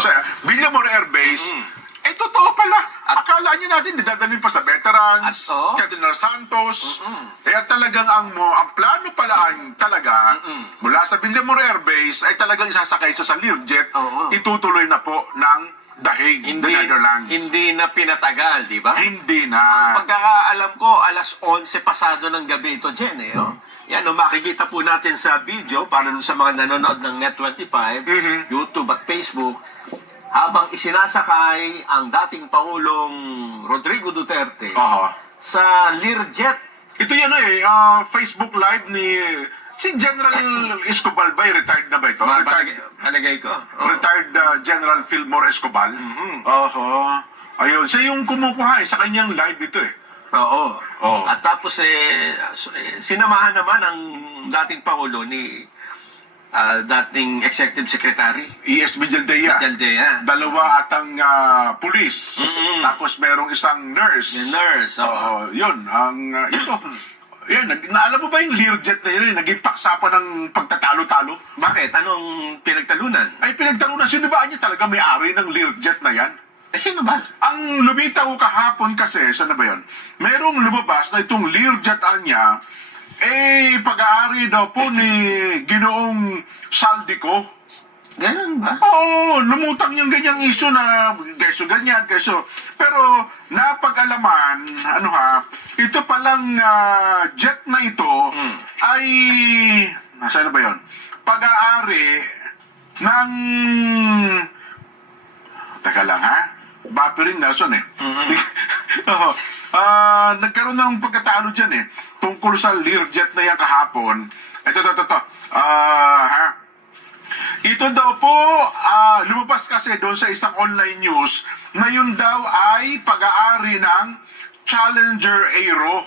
Sa Villamor Air Base, totoo pala. Akala niyo natin, dadalhin pa sa veterans, General Santos. Kaya talagang ang plano pala talaga, mula sa Villamor Air Base, ay talagang isasakay sa Learjet, itutuloy na po ng Dahig, the Netherlands. Hindi na pinatagal, di ba? Hindi na. Ang pagkakaalam ko, alas 11 pasado ng gabi ito, Jen, eh. Yan, makikita po natin sa video, para dun sa mga nanonood ng Net25, YouTube at Facebook, habang isinasakay ang dating Pangulong Rodrigo Duterte sa Learjet. Ito yan Facebook Live ni si General Escobar ba? Retired na ba ito? Palagay ko. Retired General Fillmore Escobar. Ayun, siya yung kumukuha sa kanyang live ito eh. Oo. At tapos sinamahan naman ang dating Pangulo ni dating Executive Secretary E.S. Vijaldea. Dalawa atang pulis. Tapos merong isang nurse. Yung nurse. Yun. Ito. Yan, naalam mo ba yung Learjet na yun? Naging paksa pa ng pagtatalo-talo. Bakit? Anong pinagtalunan? Ay, pinagtalunan. Sino ba niya talaga may-ari ng Learjet na yan? Sino ba? Ang lumitaw kahapon kasi, saan na ba yun? Merong lumabas na itong Learjet niya, pag-aari daw po ni Ginoong Saldico. Ganun ba? Oo, lumutang yung ganyang issue na ganyan. Pero napag-alaman, ito palang jet na ito ay, nasaan na ba yun? Pag-aari ng, teka lang Bapiring Nelson nagkaroon ng pagkatalo dyan tungkol sa Learjet na yan kahapon. Ito daw po, lumabas kasi doon sa isang online news na yun daw ay pag-aari ng Challenger Aero.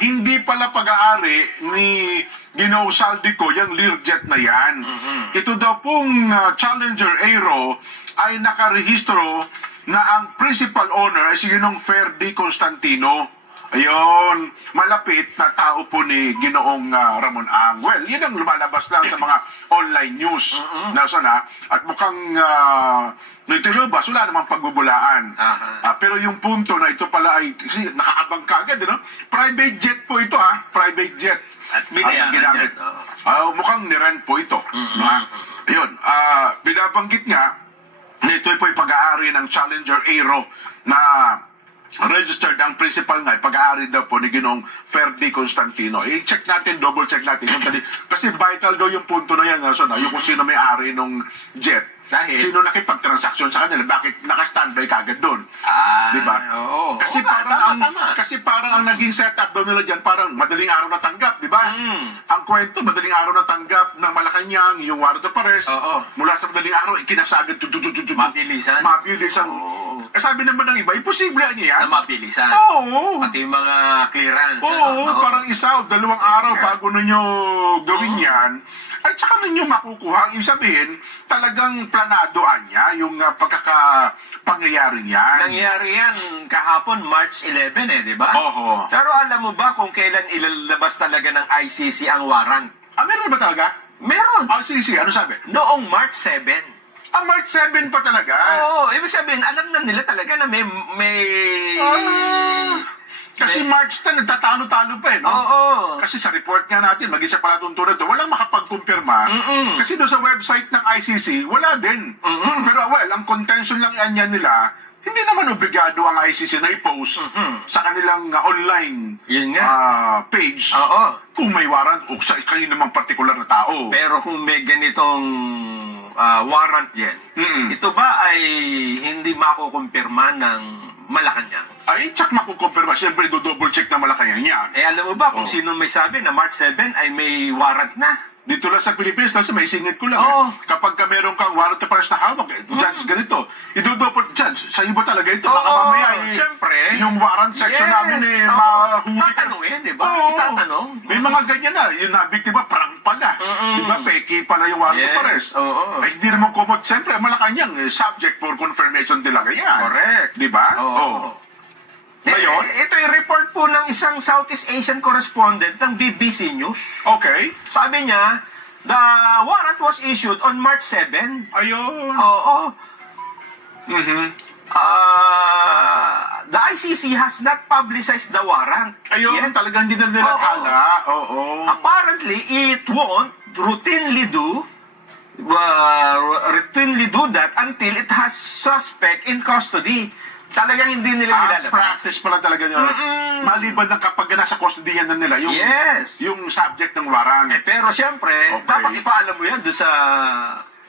Hindi pala pag-aari ni Ginoong Saldico yung Learjet na yan. Ito daw pong Challenger Aero ay nakarehistro na ang principal owner ay si Ginoong Ferdy Constantino. Ayun, malapit na tao po ni Ginoong Ramon Ang. Well, yun ang lumalabas lang sa mga online news. Nelson at mukhang nagtilabas, wala namang pagbubulaan. Pero yung punto na ito pala ay nakaabang kagad, private jet po ito private jet. At ginamit. Mukhang nirent po ito. Ayun, binabanggit nga na ito po ay pag-aari ng Challenger Aero na registered ang principal nga, pag-aari daw po ni Ginoong Ferdy Constantino. I-check natin, double check natin. Kasi vital daw yung punto na yan. Yung kung sino may-ari nung jet. Dahil? Sino nakipag-transaksyon sa kanila? Bakit naka-standby kagad doon? Diba? Oo. Kasi parang ang naging setup daw nila dyan, parang madaling araw na tanggap, di ba? Ang kwento, madaling araw na tanggap ng Malacanang, yung warrant of arrest. Mula sa madaling araw, ikinasagad. Mabilisan. Sabi naman ng iba, imposible niya yan. Na mabilisan. Pati yung mga clearance. Parang isa o dalawang araw bago ninyo gawin yan. At saka ninyo makukuha. Ibig sabihin, talagang planadoan niya yung pagkakapangyayari niyan. Nangyari yan kahapon, March 11 di ba? Pero alam mo ba kung kailan ilalabas talaga ng ICC ang warrant? Meron ba talaga? Meron. ICC, ano sabi? Noong March 7. March 7 pa talaga? Ibig sabihin, alam na nila talaga na may kasi March 10, nagtatalo-talo pa Kasi sa report nga natin, mag-isa pala tuntunan ito, walang makapag-kumpirma. Kasi doon sa website ng ICC, wala din. Pero ang contention lang yan nila, hindi naman obligado ang ICC na i-post sa kanilang online page kung may warrant o sa kanino namang partikular na tao. Pero kung may ganitong warrant yan, ito ba ay hindi makukumpirma ng Malacanang? Tsak makukumpirma. Siyempre, do-double check na Malacanang yan. Alam mo ba kung sino may sabi na March 7 ay may warrant na? Dito lang sa Pilipinas, kasi may singit ko lang. Kapag meron kang warrant of arrest na hawak, judge ganito. Idodopot, judge, sa'yo ba talaga ito? Baka mamaya, siyempre. Yung warrant section namin, mahuli ka. Tatanungin, di ba? Itatanong. May mga ganyan na. Yung nabiktima, parang pala. Di ba? Peki pala yung warrant of arrest. Hindi naman kumot. Siyempre, Malacanang, subject for confirmation talaga yan. Correct. Di ba? Ngayon? Ito yung report po ng isang Southeast Asian correspondent ng BBC News. Okay. Sabi niya, The warrant was issued on March 7. Ayun. Oo. Mhm. The ICC has not publicized the warrant. Ayun, yet. talagang hindi na nila Oo. kala. Oo. Apparently, it won't routinely do that until it has suspect in custody. Talagang hindi nila nilalabas. Practice pala talaga nila. Mm-mm. Maliban ng kapag nasa custodian na nila, yung, Yes. yung subject ng warrant. Pero siyempre, Okay. dapat ipaalam mo yan doon sa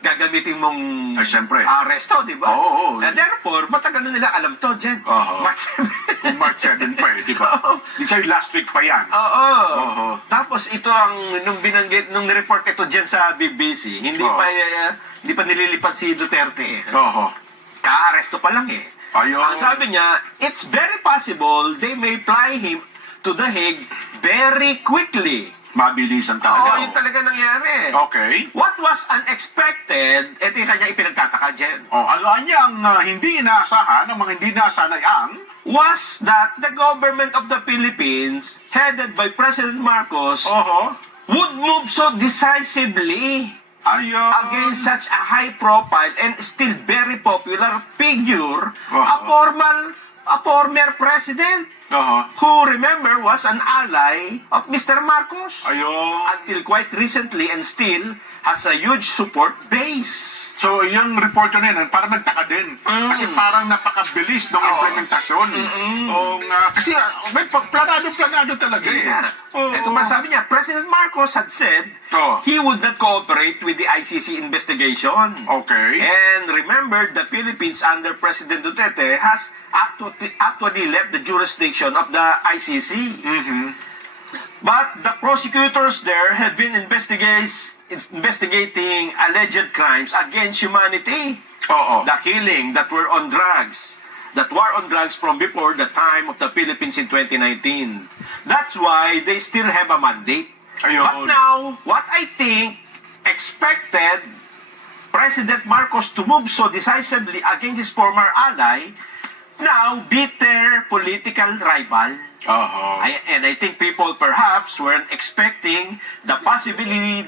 gagamitin mong Ay, siyempre. aresto, di ba? Oo. And therefore, matagal na nila alam to, Jen. Oo. March 7. Kung March 7 pa eh, di ba? Oo. Di sa'yo last week pa yan. Oo. Oo. Tapos ito ang nung binanggit nung report ito diyan sa BBC, hindi Oo. pa nililipat si Duterte. Oo. Ka-aresto pa lang eh. Ayun. Ang sabi niya, it's very possible they may fly him to The Hague very quickly. Mabilisan Oo, talaga. yun talaga nangyari. Okay. What was unexpected, ito yung kanya ipinagtataka, Jen, Alam niya ang hindi inaasahan, ang mga hindi inaasahan ay ang was that the government of the Philippines, headed by President Marcos, would move so decisively ayun. against such a high-profile and still very popular figure, a former president, who, remember, was an ally of Mr. Marcos Ayun. until quite recently and still has a huge support base. So, yung report na yun, parang nagtaka din. Kasi parang napakabilis ng implementasyon. Kasi may planado talaga eh. Yeah. Oo. Ito masabi niya, President Marcos had said Oo. he would not cooperate with the ICC investigation. Okay. And remember, the Philippines under President Duterte has actually left the jurisdiction of the ICC. Mhm. But the prosecutors there have been investigating alleged crimes against humanity. Oo. The killing that were on drugs, from before the time of the Philippines in 2019. That's why they still have a mandate. Ayun. But now, what I think expected President Marcos to move so decisively against his former ally, now bitter political rival. And I think people perhaps weren't expecting the possibility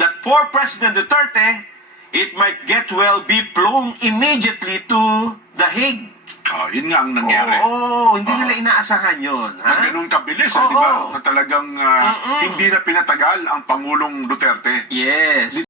that for President Duterte, it might get well be flown immediately to The Hague. Yun nga ang nangyari. Hindi nila inaasahan yun. Na ganun kabilis, di ba? Na talagang hindi na pinatagal ang Pangulong Duterte. Yes.